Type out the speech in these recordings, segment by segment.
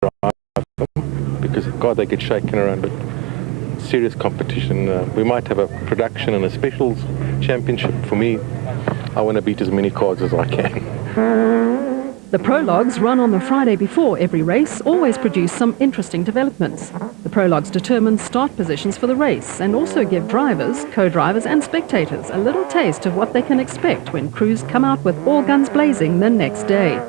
drive them because, God, they get shaken around. But serious competition. We might have a production and a specials championship. For me, I want to beat as many cards as I can. The prologues, run on the Friday before every race, always produce some interesting developments. The prologues determine start positions for the race and also give drivers, co-drivers and spectators a little taste of what they can expect when crews come out with all guns blazing the next day.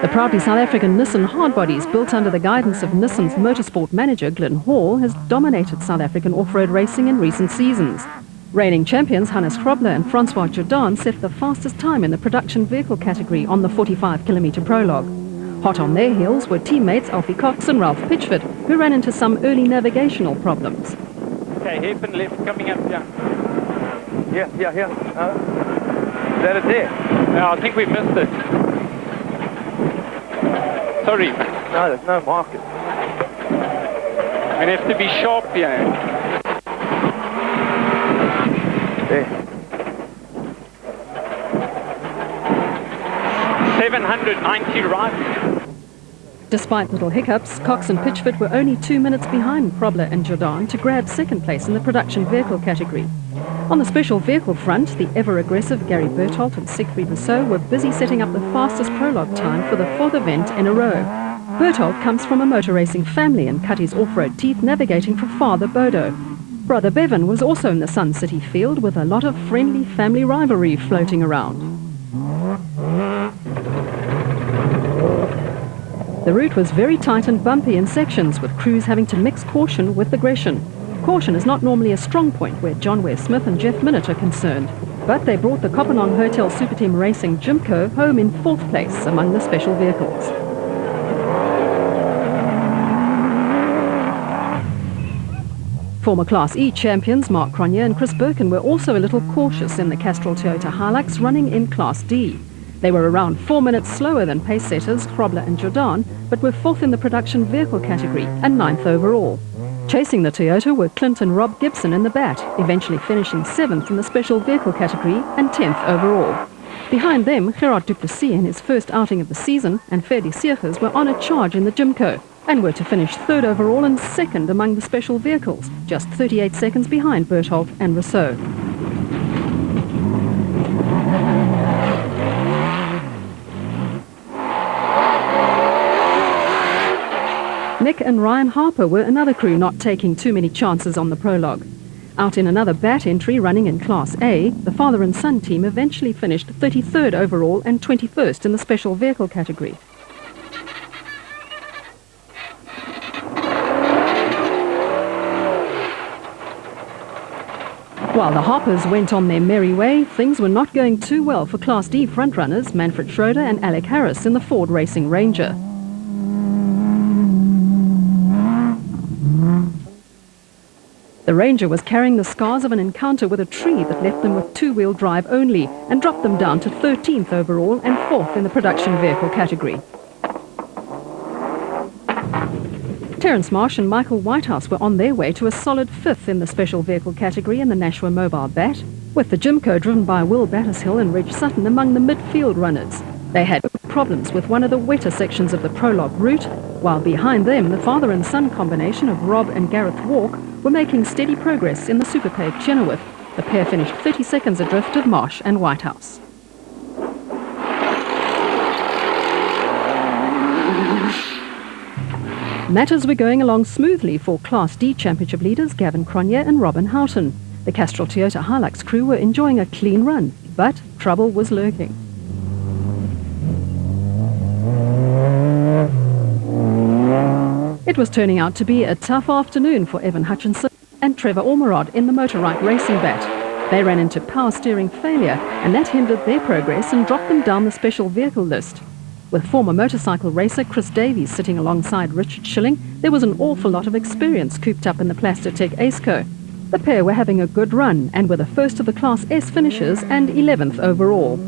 The proudly South African Nissan hardbodies, built under the guidance of Nissan's motorsport manager Glyn Hall, has dominated South African off-road racing in recent seasons. Reigning champions Hannes Grobler and Francois Jordan set the fastest time in the production vehicle category on the 45-kilometre prologue. Hot on their heels were teammates Alfie Cox and Ralph Pitchford, who ran into some early navigational problems. Okay, hairpin left coming up, yeah. Here. Is that it there? No, I think we missed it. Sorry. No, there's no market. We have to be sharp here. There. 790 right. Despite little hiccups, Cox and Pitchford were only 2 minutes behind Grobler and Jordan to grab second place in the production vehicle category. On the special vehicle front, the ever-aggressive Gary Berthold and Siegfried Rousseau were busy setting up the fastest prologue time for the fourth event in a row. Berthold comes from a motor racing family and cut his off-road teeth navigating for father Bodo. Brother Bevan was also in the Sun City field with a lot of friendly family rivalry floating around. The route was very tight and bumpy in sections, with crews having to mix caution with aggression. Caution is not normally a strong point where John Ware Smith and Jeff Minott are concerned, but they brought the Kopanong Hotel Super Team Racing Jimco home in fourth place among the special vehicles. Former Class E champions Mark Cronje and Chris Birkin were also a little cautious in the Castrol Toyota Hilux running in Class D. They were around 4 minutes slower than pace setters Grobler and Jordan, but were fourth in the production vehicle category and ninth overall. Chasing the Toyota were Clint and Rob Gibson in the bat, eventually finishing seventh in the special vehicle category and 10th overall. Behind them, Gerard Duplessis in his first outing of the season and Ferdy Seegers were on a charge in the Jimco and were to finish third overall and second among the special vehicles, just 38 seconds behind Berthold and Rousseau. Nick and Ryan Harper were another crew not taking too many chances on the prologue. Out in another bat entry running in Class A, the father and son team eventually finished 33rd overall and 21st in the special vehicle category. While the Harpers went on their merry way, things were not going too well for Class D frontrunners Manfred Schroeder and Alec Harris in the Ford Racing Ranger. The Ranger was carrying the scars of an encounter with a tree that left them with two-wheel drive only and dropped them down to 13th overall and 4th in the production vehicle category. Terence Marsh and Michael Whitehouse were on their way to a solid 5th in the special vehicle category in the Nashua Mobile Bat, with the Jimco driven by Will Battershill and Reg Sutton among the midfield runners. They had problems with one of the wetter sections of the prologue route, while behind them the father and son combination of Rob and Gareth Walk were making steady progress in the Superpave Chenoweth. The pair finished 30 seconds adrift of Marsh and Whitehouse. Matters were going along smoothly for Class D Championship leaders Gavin Cronje and Robin Houghton. The Castrol Toyota Hilux crew were enjoying a clean run, but trouble was lurking. It was turning out to be a tough afternoon for Evan Hutchinson and Trevor Ormerod in the Motorride Racing Bat. They ran into power steering failure, and that hindered their progress and dropped them down the special vehicle list. With former motorcycle racer Chris Davies sitting alongside Richard Schilling, there was an awful lot of experience cooped up in the Plastic Aceco. The pair were having a good run and were the first of the Class S finishers and 11th overall.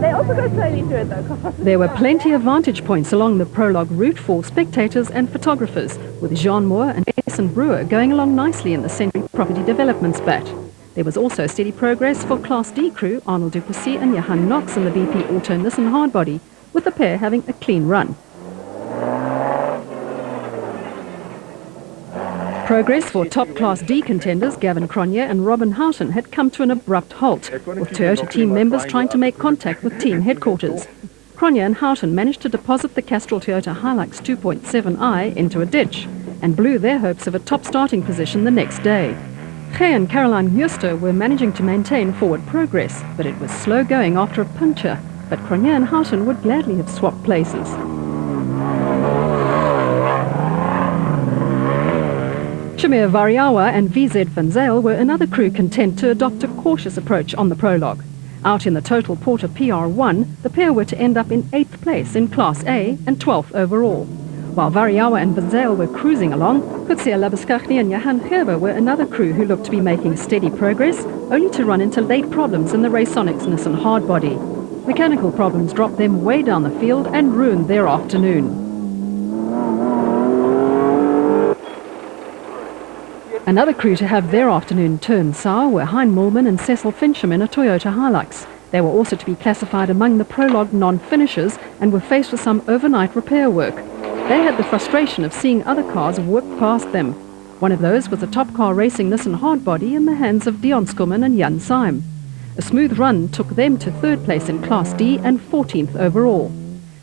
They also go slowly through it though. There were plenty of vantage points along the prologue route for spectators and photographers, with Jean Moore and Essen Brewer going along nicely in the Century Property Developments Bat. There was also steady progress for Class D crew Arnold Duplessis and Johan Knox in the BP Auto Nissan hardbody, with the pair having a clean run. Progress for top Class D contenders Gavin Cronje and Robin Houghton had come to an abrupt halt, with Toyota team members trying to make contact with team headquarters. Cronje and Houghton managed to deposit the Castrol Toyota Hilux 2.7i into a ditch and blew their hopes of a top starting position the next day. Gey and Caroline Huster were managing to maintain forward progress, but it was slow going after a puncture. But Cronje and Houghton would gladly have swapped places. Shamir Variawa and VZ Van Zyl were another crew content to adopt a cautious approach on the prologue. Out in the total Porter PR1, the pair were to end up in 8th place in Class A and 12th overall. While Variawa and Van Zyl were cruising along, Kutsia Labuskaghni and Johan Gerber were another crew who looked to be making steady progress, only to run into late problems in the Raysonics Nissan hardbody. Mechanical problems dropped them way down the field and ruined their afternoon. Another crew to have their afternoon turned sour were Hein Mulman and Cecil Fincham in a Toyota Hilux. They were also to be classified among the prologue non-finishers and were faced with some overnight repair work. They had the frustration of seeing other cars whip past them. One of those was a top car racing Nissan hardbody in the hands of Dion Skulman and Jan Syme. A smooth run took them to 3rd place in Class D and 14th overall.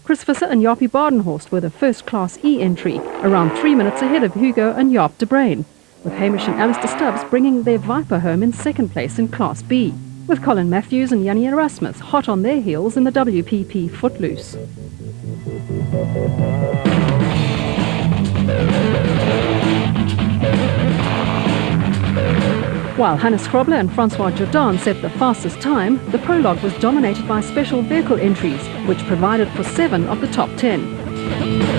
Chris Visser and Jaapie Badenhorst were the first Class E entry, around 3 minutes ahead of Hugo and Jaap de Bruin, with Hamish and Alistair Stubbs bringing their Viper home in 2nd place in Class B, with Colin Matthews and Jannie Erasmus hot on their heels in the WPP Footloose. While Hannes Grobler and Francois Jourdan set the fastest time, the prologue was dominated by special vehicle entries, which provided for 7 of the top 10.